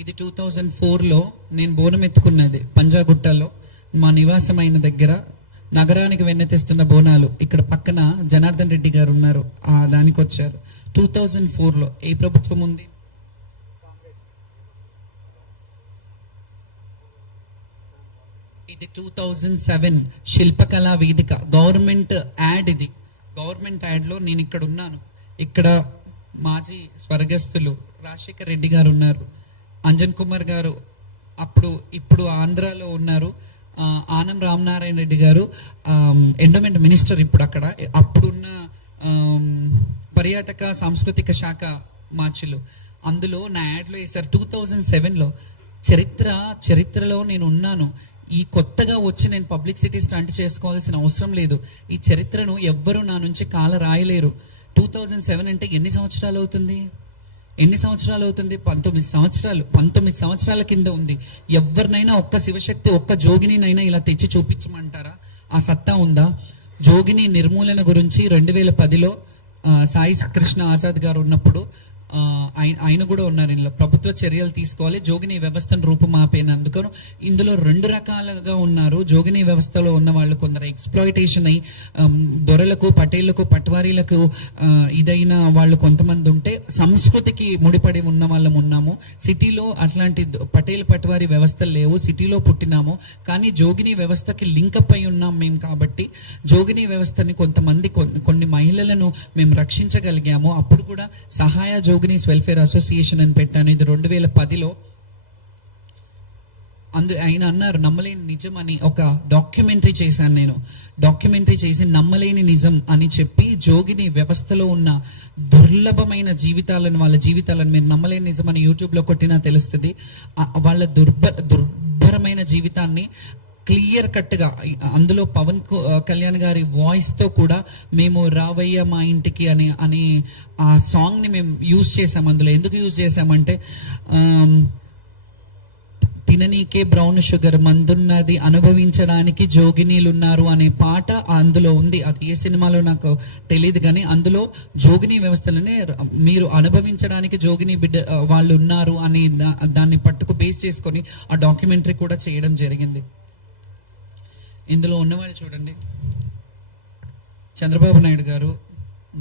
ఇది 2004లో నేను బోనం ఎత్తుకున్నది పంజాగుట్టలో మా నివాసమైన దగ్గర నగరానికి వెన్నెత్తిస్తున్న బోనాలు. ఇక్కడ పక్కన జనార్దన్ రెడ్డి గారు ఉన్నారు, దానికి వచ్చారు 2004లో. ఏ ప్రభుత్వం ఉంది? ఇది 2007 శిల్పకళా వేదిక గవర్నమెంట్ యాడ్. ఇది గవర్నమెంట్ యాడ్లో నేను ఇక్కడ ఉన్నాను. ఇక్కడ మాజీ స్వర్గస్థులు రాజశేఖర్ రెడ్డి గారు ఉన్నారు, అంజన్ కుమార్ గారు ఇప్పుడు ఆంధ్రాలో ఉన్నారు, ఆనం రామనారాయణ రెడ్డి గారు ఎండోమెంట్ మినిస్టర్ ఇప్పుడు అక్కడ. అప్పుడున్న పర్యాటక సాంస్కృతిక శాఖ మార్చులు అందులో నా యాడ్లో వేశారు 2007లో. చరిత్రలో నేను ఉన్నాను. ఈ కొత్తగా వచ్చి నేను పబ్లిసిటీ స్టంట్ చేసుకోవాల్సిన అవసరం లేదు. ఈ చరిత్రను ఎవ్వరూ నా నుంచి కాల రాయలేరు. 2007 అంటే ఎన్ని సంవత్సరాలు అవుతుంది? 19 సంవత్సరాల కింద ఉంది. ఎవరినైనా ఒక్క శివశక్తి ఒక్క జోగినినైనా ఇలా తెచ్చి చూపించమంటారా? ఆ సత్తా ఉందా? జోగిని నిర్మూలన గురించి 2010లో సాయి కృష్ణ ఆజాద్ గారు ఉన్నప్పుడు ఆయన కూడా ఉన్నారు. ఇందులో ప్రభుత్వ చర్యలు తీసుకోవాలి, జోగిని వ్యవస్థను రూపుమాపేనందుకు. ఇందులో 2 రకాలుగా ఉన్నారు. జోగిని వ్యవస్థలో ఉన్న వాళ్ళు కొందరు ఎక్స్ప్లాయిటేషన్ అయి దొరలకు, పటేళ్లకు, పట్వారీలకు ఇదైన వాళ్ళు కొంతమంది ఉంటే, సంస్కృతికి ముడిపడి ఉన్న వాళ్ళం ఉన్నాము. సిటీలో అట్లాంటి పటేల్ పట్వారీ వ్యవస్థలు లేవు, సిటీలో పుట్టినాము. కానీ జోగిని వ్యవస్థకి లింకప్ అయి ఉన్నాం మేము. కాబట్టి జోగిని వ్యవస్థని కొన్ని మహిళలను మేము రక్షించగలిగాము. అప్పుడు కూడా సహాయ జోగినీస్ వెల్ఫేర్ అసోసియేషన్ అని పెట్టాను. ఇది 2010లో. ఆయన అన్నారు నమ్మలేని నిజం అని ఒక డాక్యుమెంటరీ చేశాను నేను. డాక్యుమెంటరీ చేసి నమ్మలేని నిజం అని చెప్పి జోగిని వ్యవస్థలో ఉన్న దుర్లభమైన వాళ్ళ జీవితాలను మీరు నమ్మలేని నిజం అని యూట్యూబ్లో కొట్టినా తెలుస్తుంది. వాళ్ళ దుర్భరమైన జీవితాన్ని క్లియర్ కట్గా అందులో పవన్ కళ్యాణ్ గారి వాయిస్తో కూడా మేము రావయ్య మా ఇంటికి అని ఆ సాంగ్ని మేము యూజ్ చేసాం. అందులో ఎందుకు యూజ్ చేసామంటే, తిననీకే బ్రౌన్ షుగర్ మందున్నది, అనుభవించడానికి జోగినీలు ఉన్నారు అనే పాట అందులో ఉంది. అది ఏ సినిమాలో నాకు తెలియదు, కానీ అందులో జోగిని వ్యవస్థలనే మీరు అనుభవించడానికి జోగిని వాళ్ళు ఉన్నారు అని దాన్ని పట్టుకు బేస్ చేసుకొని ఆ డాక్యుమెంటరీ కూడా చేయడం జరిగింది. ఇందులో ఉన్నవాళ్ళు చూడండి, చంద్రబాబు నాయుడు గారు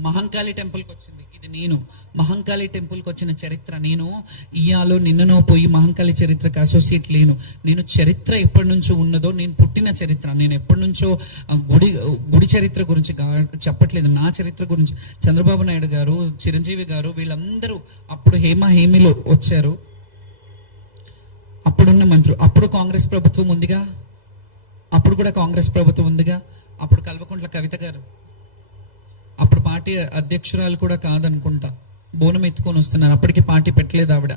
మహంకాళి టెంపుల్కి వచ్చింది. ఇది నేను మహంకాళి టెంపుల్కి వచ్చిన చరిత్ర. నేను ఇయాలో నిన్ననో పోయి మహంకాళి చరిత్రకు అసోసియేట్ లేను. నేను చరిత్ర ఎప్పటి నుంచో ఉన్నదో, నేను పుట్టిన చరిత్ర, నేను ఎప్పటి నుంచో గుడి చరిత్ర గురించి చెప్పట్లేదు, నా చరిత్ర గురించి. చంద్రబాబు నాయుడు గారు, చిరంజీవి గారు వీళ్ళందరూ అప్పుడు హేమీలో వచ్చారు. అప్పుడున్న మంత్రులు, అప్పుడు కాంగ్రెస్ ప్రభుత్వం ఉందిగా, అప్పుడు కూడా కాంగ్రెస్ ప్రభుత్వం ఉందిగా. అప్పుడు కల్వకుంట్ల కవిత గారు అప్పుడు పార్టీ అధ్యక్షురాలు కూడా కాదనుకుంటా, బోనం ఎత్తుకొని వస్తున్నారు. అప్పటికి పార్టీ పెట్టలేదు ఆవిడ.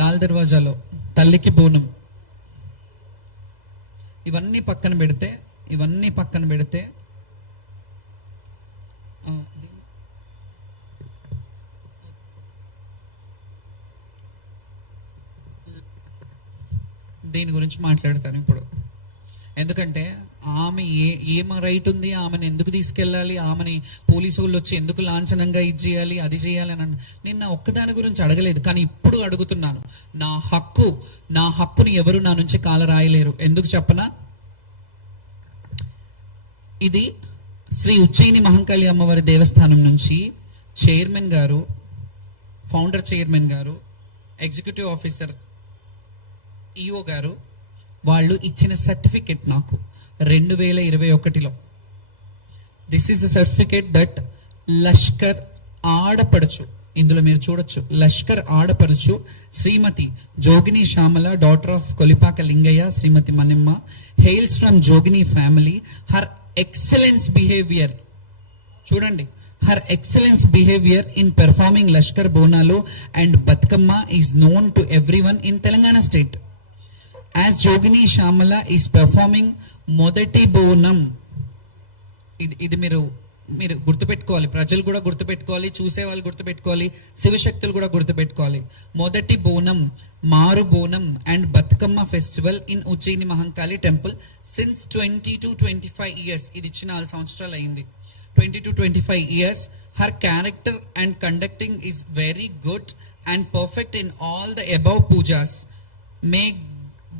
లాల్ దర్వాజాలో తల్లికి బోనం. ఇవన్నీ పక్కన పెడితే దీని గురించి మాట్లాడతాను ఇప్పుడు. ఎందుకంటే ఆమె ఏం రైట్ ఉంది, ఆమెను ఎందుకు తీసుకెళ్ళాలి, ఆమెని పోలీసు వాళ్ళు వచ్చి ఎందుకు లాంఛనంగా ఇది చేయాలి, అది చేయాలి అని నేను ఒక్కదాని గురించి అడగలేదు. కానీ ఇప్పుడు అడుగుతున్నాను, నా హక్కుని ఎవరు నా నుంచి కాల రాయలేరు. ఎందుకు చెప్పనా? ఇది శ్రీ ఉజ్జయిని మహంకాళి అమ్మవారి దేవస్థానం నుంచి చైర్మన్ గారు, ఫౌండర్ చైర్మన్ గారు, ఎగ్జిక్యూటివ్ ఆఫీసర్ ఈఓ గారు వాళ్ళు ఇచ్చిన సర్టిఫికెట్ నాకు 2021లో. This is the certificate that Lashkar ఆడపడుచు, ఇందులో మీరు చూడొచ్చు, లష్కర్ ఆడపడుచు Shrimati Jogini Shyamala, daughter of Kolipaka Lingaiah, Shrimati Manimma, hails from Jogini family. Her excellence behaviour, చూడండి, her excellence behavior in performing Lashkar Bonalu and Batkamma is known to everyone in Telangana state. As Jogini Shamala is performing Modati Bonam. ఇది మీరు గుర్తుపెట్టుకోవాలి, ప్రజలు కూడా గుర్తుపెట్టుకోవాలి, చూసే వాళ్ళు గుర్తుపెట్టుకోవాలి, శివశక్తులు కూడా గుర్తుపెట్టుకోవాలి. మొదటి బోనం, మారు Bonam and Bathukamma festival in Ujjaini Mahankali temple since 20 to 25 years. ఇది ఇచ్చి 4 సంవత్సరాలు అయింది. 20 to 25 years. Her character and conducting is very good and perfect in all the above pujas. May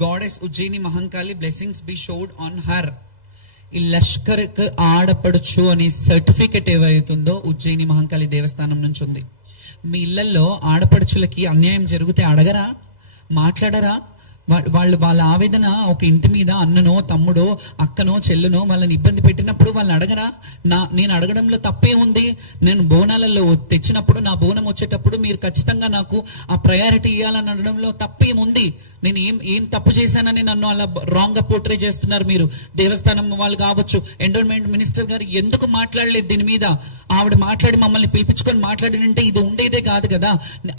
Goddess Ujjaini Mahankali blessings be showed on her. ఈ లష్కర్కి ఆడపడుచు అనే certificate ఏవైతుందో Ujjaini Mahankali దేవస్థానం నుంచి ఉంది. మీ ఇళ్లలో ఆడపడుచులకి అన్యాయం జరిగితే అడగరా, మాట్లాడరా? వాళ్ళ ఆవేదన ఒక ఇంటి మీద అన్ననో తమ్ముడో అక్కనో చెల్లునో వాళ్ళని ఇబ్బంది పెట్టినప్పుడు వాళ్ళని అడగరా? నేను అడగడంలో తప్పే ఉంది. నేను బోనాలలో తెచ్చినప్పుడు నా బోనం వచ్చేటప్పుడు మీరు ఖచ్చితంగా నాకు ఆ ప్రయారిటీ ఇవ్వాలని అనడంలో తప్పేముంది? నేను ఏం తప్పు చేశానని నన్ను అలా రాంగ్ గా పోర్ట్రే చేస్తున్నారు మీరు. దేవస్థానం వాళ్ళు కావచ్చు, ఎండోన్మెంట్ మినిస్టర్ గారు ఎందుకు మాట్లాడలేదు దీని మీద? ఆవిడ మాట్లాడి మమ్మల్ని పిలిపించుకొని మాట్లాడినంటే ఇది ఉండేదే కాదు కదా.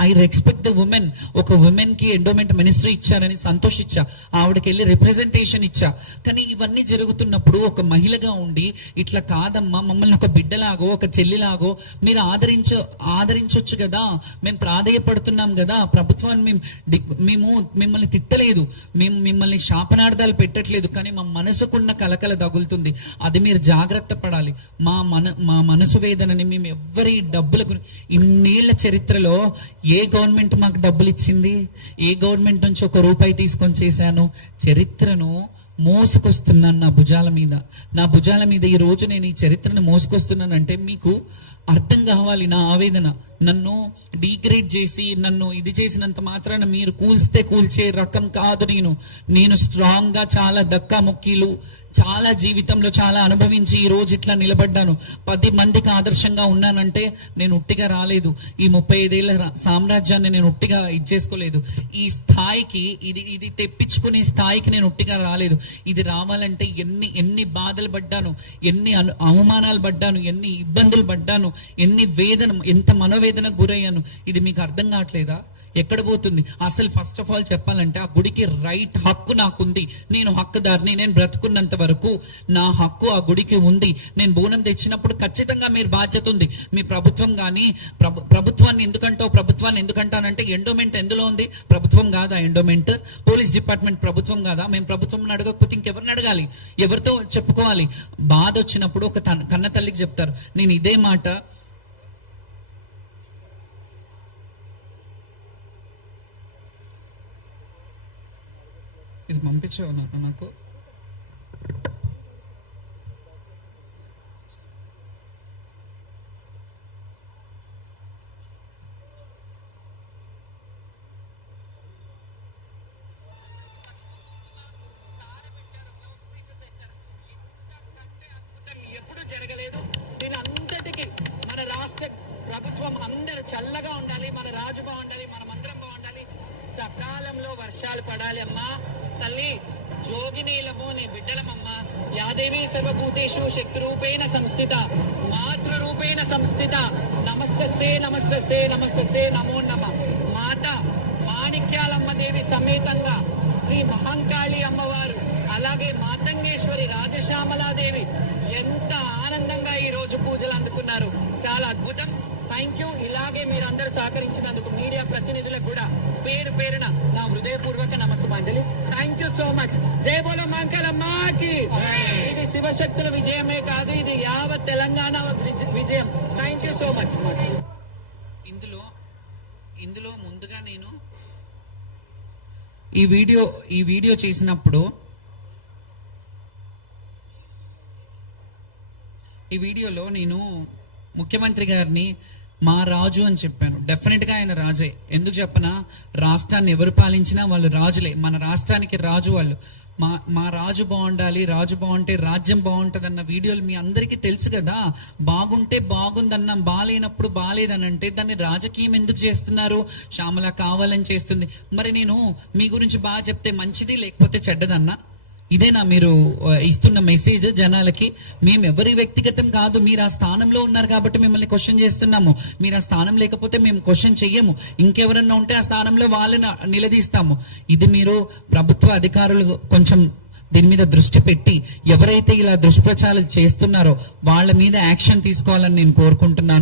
I respect the women. ఒక ఉమెన్ కి ఎండోన్మెంట్ మినిస్టర్ ఇచ్చారని సంతోషించా, ఆవిడకి వెళ్ళి రిప్రజెంటేషన్ ఇచ్చా. కానీ ఇవన్నీ జరుగుతున్నప్పుడు ఒక మహిళగా ఉండి ఇట్లా కాదమ్మా, మమ్మల్ని ఒక బిడ్డలాగో ఒక చెల్లిలాగో మీరు ఆదరించొచ్చు కదా. మేము ప్రాధేయపడుతున్నాం కదా. ప్రభుత్వాన్ని మేము మిమ్మల్ని తిట్టలేదు, మేము మిమ్మల్ని శాపనార్థాలు పెట్టట్లేదు, కానీ మా మనసుకున్న కలకల తగులుతుంది. అది మీరు జాగ్రత్త పడాలి. మా మనసు వేదనని మేము ఎవ్వరి డబ్బులకు, ఇన్నేళ్ల చరిత్రలో ఏ గవర్నమెంట్ మాకు డబ్బులు ఇచ్చింది? ఏ గవర్నమెంట్ నుంచి ఒక రూపాయి తీసుకొని చేశాను? చరిత్రను మోసుకొస్తున్నాను నా భుజాల మీద ఈ రోజు నేను ఈ చరిత్రను మోసుకొస్తున్నానంటే మీకు అర్థం కావాలి నా ఆవేదన. నన్ను డీగ్రేడ్ చేసి నన్ను ఇది చేసినంత మాత్రాన మీరు కూల్చే రకం కాదు. నేను స్ట్రాంగ్ గా చాలా దక్కా ముక్కీలు చాలా జీవితంలో చాలా అనుభవించి ఈ రోజు ఇట్లా నిలబడ్డాను. 10 మందికి ఆదర్శంగా ఉన్నానంటే నేను ఉట్టిగా రాలేదు. ఈ 35 ఏళ్ల సామ్రాజ్యాన్ని నేను ఉట్టిగా ఇచ్చేసుకోలేదు. ఈ స్థాయికి ఇది తెప్పించుకునే స్థాయికి నేను ఉట్టిగా రాలేదు. ఇది రావాలంటే ఎన్ని బాధలు పడ్డాను, ఎన్ని అవమానాలు పడ్డాను, ఎన్ని ఇబ్బందులు పడ్డాను, ఎంత మనోవేదనకు గురయ్యాను. ఇది మీకు అర్థం కావట్లేదా? ఎక్కడ పోతుంది అసలు? ఫస్ట్ ఆఫ్ ఆల్ చెప్పాలంటే ఆ గుడికి రైట్ హక్కు నాకుంది. నేను హక్కుదారిని. నేను బ్రతుకున్నంత వరకు నా హక్కు ఆ గుడికి ఉంది. నేను బోనం తెచ్చినప్పుడు ఖచ్చితంగా మీరు బాధ్యత ఉంది. మీ ప్రభుత్వం కానీ ప్రభుత్వాన్ని ఎందుకంటానంటే ఎండోమెంట్ ఎందులో ఉంది? ప్రభుత్వం కాదా ఎండోమెంట్? పోలీస్ డిపార్ట్మెంట్ ప్రభుత్వం కాదా? మేము ప్రభుత్వం అడగకపోతే ఇంకెవరిని అడగాలి? ఎవరితో చెప్పుకోవాలి? బాధ వచ్చినప్పుడు ఒక కన్న తల్లికి చెప్తారు. నేను ఇదే మాట ఇది పంపించావు నాకు. ఎప్పుడు జరగలేదు. దీని అంతటికి మన రాష్ట్ర ప్రభుత్వం అందరూ చల్లగా ఉండాలి, మన రాజు బాగుండాలి, మనమందరం బాగుండాలి, సకాలంలో వర్షాలు పడాలి. అమ్మా తల్లి జోగినీలము నీ బిడ్డలమమ్మా. యాదేవి సర్వభూతేషు శక్తి రూపేణ సంస్థిత మాతృరూపేణ సంస్థిత. నమస్తే నమో నమ. మాత మాణిక్యాలమ్మ దేవి సమేతంగా శ్రీ మహంకాళి అమ్మవారు, అలాగే మాతంగేశ్వరి రాజశ్యామలాదేవి ఎంత ఆనందంగా ఈ రోజు పూజలు అందుకున్నారు. చాలా అద్భుతం. Thank you. ఇలాగే మీరు అందరూ సహకరించినందుకు మీడియా ప్రతినిధులకు కూడా పేరున నా హృదయపూర్వక నమస్సుమాంజలి. Thank you so much. జై బోలో మహంకాళమ్మకి. ఇది శివశక్తుల విజయమే కాదు, ఇది యావత్ తెలంగాణ విజయం. Thank you so much. ఇందులో ముందుగా నేను ఈ వీడియో చేసినప్పుడు ఈ వీడియోలో నేను ముఖ్యమంత్రి గారిని మా రాజు అని చెప్పాను. డెఫినెట్ గా ఆయన రాజే. ఎందుకు చెప్పనా? రాష్ట్రాన్ని ఎవరు పాలించినా వాళ్ళు రాజులే. మన రాష్ట్రానికి రాజు వాళ్ళు. మా రాజు బాగుండాలి, రాజు బాగుంటే రాజ్యం బాగుంటది అన్న వీడియోలు మీ అందరికీ తెలుసు కదా. బాగుంటే బాగుందన్నాం, బాగాలేనప్పుడు బాగాలేదని అంటే దాన్ని రాజకీయం ఎందుకు చేస్తున్నారు? శ్యామల కావాలని చేస్తుంది. మరి నేను మీ గురించి బాగా చెప్తే మంచిది, లేకపోతే చెడ్డదన్నా? ఇదేనా మీరు ఇస్తున్న మెసేజ్ జనాలకి? మేము ఎవరి వ్యక్తిగతం కాదు, మీరు ఆ స్థానంలో ఉన్నారు కాబట్టి మిమ్మల్ని క్వశ్చన్ చేస్తున్నాము. మీరు ఆ స్థానం లేకపోతే మేము క్వశ్చన్ చెయ్యము. ఇంకెవరన్నా ఉంటే ఆ స్థానంలో వాళ్ళని నిలదీస్తాము. ఇది మీరు ప్రభుత్వ అధికారులు కొంచెం దీని మీద దృష్టి పెట్టి ఎవరైతే ఇలా దుష్ప్రచారాలు చేస్తున్నారో వాళ్ళ మీద యాక్షన్ తీసుకోవాలని నేను కోరుకుంటున్నాను.